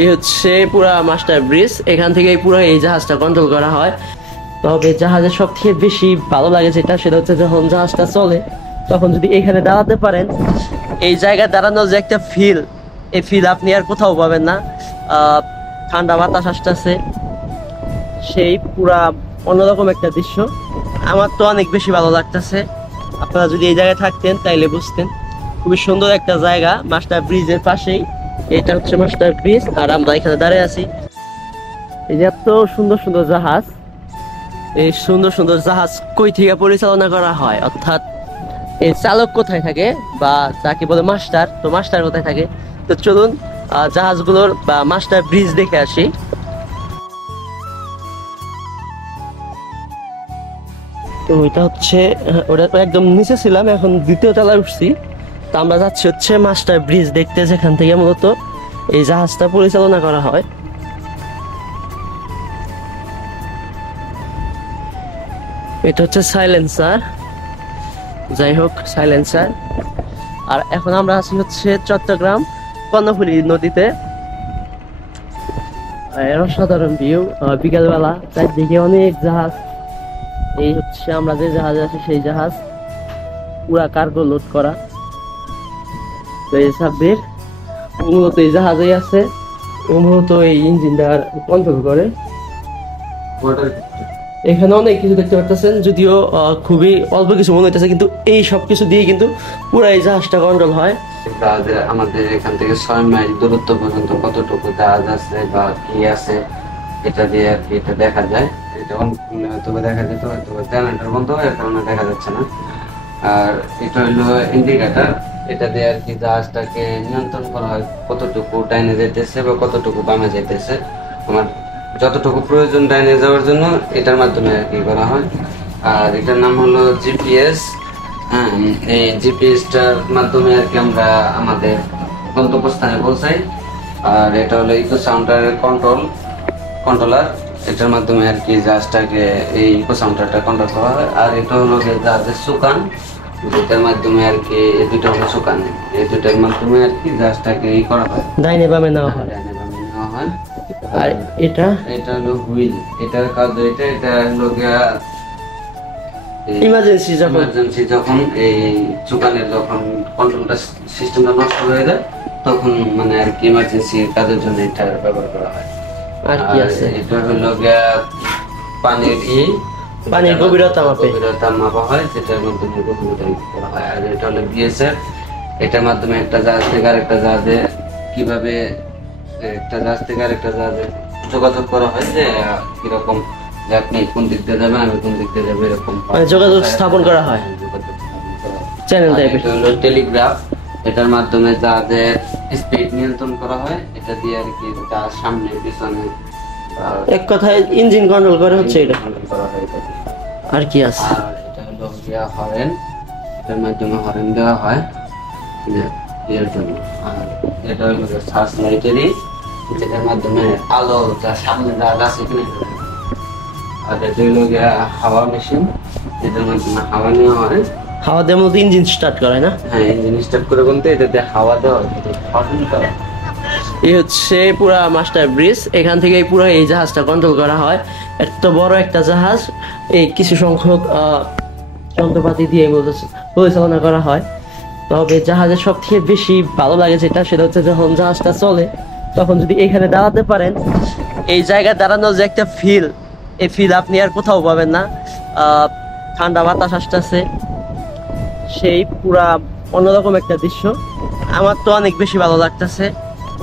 এই হচ্ছে পুরা মাস্টার ব্রিজ, এখান থেকে পুরো এই জাহাজটা কন্ট্রোল করা হয়। তবে জাহাজের সব থেকে বেশি ভালো লাগে সেটা হচ্ছে যখন জাহাজটা চলে তখন যদি এখানে দাঁড়াতে পারেন, এই জায়গায় দাঁড়ানোর যে একটা ফিল, এই ফিল আপনি আর কোথাও পাবেন না। ঠান্ডা বাতাস আসতেছে, সেই পুরা অন্যরকম একটা দৃশ্য। আমার তো অনেক বেশি ভালো লাগতেছে। আপনারা যদি এই জায়গায় থাকতেন তাইলে বুঝতেন, খুবই সুন্দর একটা জায়গা। মাস্টার ব্রিজের পাশেই এটা হচ্ছে মাস্টার ব্রিজ, আর আমরা এখানে দাঁড়িয়ে আছি। এই যে এত সুন্দর সুন্দর জাহাজ, এই সুন্দর সুন্দর জাহাজ কই থেকে পরিচালনা করা হয়, অর্থাৎ এই চালক কোথায় থাকে বা যাকে বলে মাস্টার, তো মাস্টার কোথায় থাকে। তো চলুন জাহাজগুলোর বা মাস্টার ব্রিজ দেখে আসি। তো এটা হচ্ছে, ওটা একদম নিচে ছিলাম, এখন দ্বিতীয় তলায় উঠছি। তো আমরা যাচ্ছি হচ্ছে মাস্টার ব্রিজ দেখতে, যেখান থেকে মূলত এই জাহাজটা পরিচালনা করা হয়। এটা হচ্ছে সাইলেন্সার, যাই হোক সাইলেন্সার। আর এখন আমরা আছি হচ্ছে চট্টগ্রাম কর্ণফুলী নদীতে। অসাধারণ ভিউ, বিকেলবেলা চারদিকে অনেক জাহাজ। এই হচ্ছে আমরা যে জাহাজে আছি সেই জাহাজ, পুরা কার্গো লোড করা। তো এই সাব্বির মূলত এই জাহাজেই আছে, ও মূলত এই ইঞ্জিনটা কন্ট্রোল করে। এখানে অনেক কিছু দেখতে পাচ্ছেন, যদিও খুবই অল্প কিছু মনে হইতেছে, কিন্তু এই সব কিছু দিয়ে কিন্তু পুরো এই জাহাজটা কন্ট্রোল হয়। আমাদের এখান থেকে 6 মাইল দূরত্ব পর্যন্ত কতটুকু জাহাজ আছে বা কি আছে, এটা দিয়ে আর কি এটা দেখা যায়। এটা হয়তো দেখা যেত, হয়তো জেনারেটর বন্ধ হয়, কারণে দেখা যাচ্ছে না। আর এটা হলো ইন্ডিকেটর, এটা দিয়ে আর কি জাহাজটাকে নিয়ন্ত্রণ করা হয়, কতটুকু ডাইনে যাইতেছে বা কতটুকু বামে যাইতেছে। আমার যতটুকু প্রয়োজন ডাইনে যাওয়ার জন্য এটার মাধ্যমে আর কি করা হয়। আর এটার নাম হলো জিপিএস। হ্যাঁ, এই জিপিএসটার মাধ্যমে আর কি আমরা আমাদের গন্তব্যস্থানে পৌঁছাই। আর এটা হলো ইকো সাউন্ডারের কন্ট্রোলার, এটার মাধ্যমে আর কি জাহাজটাকে এই ইকো সাউন্ডারটা কন্ট্রোল করা হয়। আর এটা হলো জাহাজের সুকান, যেটার মাধ্যমে আর কি এই দুটো হলো সুকান, এই দুটার মাধ্যমে আর কি জাহাজটাকে ই করা হয়, ডাইনে বামে নেওয়া হয়। আর এটা হলো হুইল, এটার কাজ এটা হলো ইমার্জেন্সি যখন এই চুকানের যখন কন্ট্রোলটা সিস্টেমটা নষ্ট হয়ে যায়, তখন মানে আর কি ইমার্জেন্সি কাজের জন্য এটা ব্যবহার করা হয়। আর কি আছে, এটা হলো পানির গভীরতা মাপা হয়, যেটার মাধ্যমে গভীরতা করা হয়। আর এটা হলো বিএসএফ, এটার মাধ্যমে একটা জাহাজ থেকে আরেকটা জাহাজে কিভাবে একটা জাহাজ থেকে আরেকটা জাহাজে যোগাযোগ করা হয়, যে কিরকম যে আপনি কোন দিক দিয়ে যাবেন, আমি কোন দিক দিয়ে যাবো, এরকম যোগাযোগ স্থাপন করা হয়। চ্যানেল টাইপের হলো টেলিগ্রাফ, এটার মাধ্যমে জাহাজের স্পিড নিয়ন্ত্রণ করা হয়, এটা দিয়ে আর কি জাহাজ সামনে পিছনে, এক কথায় ইঞ্জিন কন্ট্রোল করে হচ্ছে এটা। আর কি আছে, আর এটা হলো হরেন, এটার মাধ্যমে হরেন দেওয়া হয় এর জন্য। আর এটা হলো সার্চ লাইটারি, যেটার মাধ্যমে আলো যা সামনে জাহাজ আছে এখানে। আর এটা হলো হাওয়া মেশিন, যেটার মাধ্যমে হাওয়া নেওয়া হয়। হাওয়া দেওয়ার মধ্যে ইঞ্জিন স্টার্ট করে না? হ্যাঁ, ইঞ্জিন স্টার্ট করে বলতে এটাতে হাওয়া দেওয়া হয়। এই হচ্ছে পুরা মাস্টার ব্রিজ, এখান থেকে পুরো এই জাহাজটা কন্ট্রোল করা হয়। এত বড় একটা জাহাজ, এই কিছু সংখ্যক যন্ত্রপাতি দিয়ে পরিচালনা করা হয়। তবে জাহাজের সব থেকে বেশি ভালো লাগে সেটা হচ্ছে যখন জাহাজটা চলে তখন যদি এখানে দাঁড়াতে পারেন, এই জায়গায় দাঁড়ানোর যে একটা ফিল, এই ফিল আপনি আর কোথাও পাবেন না। ঠান্ডা বাতাস আসতেছে, সেই পুরা অন্যরকম একটা দৃশ্য। আমার তো অনেক বেশি ভালো লাগতেছে।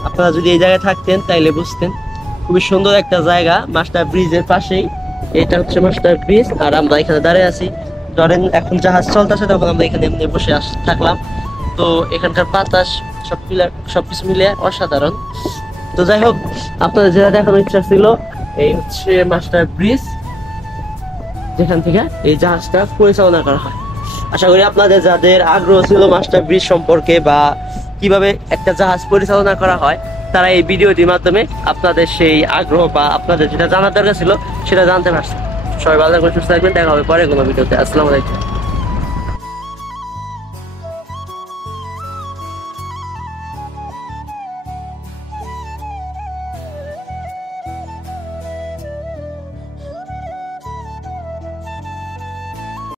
আপনারা যদি এই জায়গায় থাকতেন তাইলে বুঝতেন, খুবই সুন্দর একটা জায়গা। মাস্টার ব্রিজের পাশেই এটা হচ্ছে মাস্টার ব্রিজ, আর আমরা এখানে দাঁড়িয়ে আছি। ধরেন এখন জাহাজ চলতেছে, তখন আমরা এখানে এমনি বসে থাকলাম। তো এখানকার বাতাস সবকিছু মিলে অসাধারণ। তো যাই হোক, আপনাদের যেটা দেখানোর ইচ্ছা ছিল, এই হচ্ছে মাস্টার ব্রিজ, যেখান থেকে এই জাহাজটা পরিচালনা করা হয়। আশা করি আপনাদের যাদের আগ্রহ ছিল মাস্টার ব্রিজ সম্পর্কে বা কিভাবে একটা জাহাজ পরিচালনা করা হয়, তারা এই ভিডিওটির মাধ্যমে আপনাদের সেই আগ্রহ বা আপনাদের যেটা জানার দরকার ছিল সেটা জানতে পারছেন। সবাই ভালো থাকবেন, সুস্থ থাকবেন, দেখা হবে পরে কোনো ভিডিওতে। আসসালামু আলাইকুম।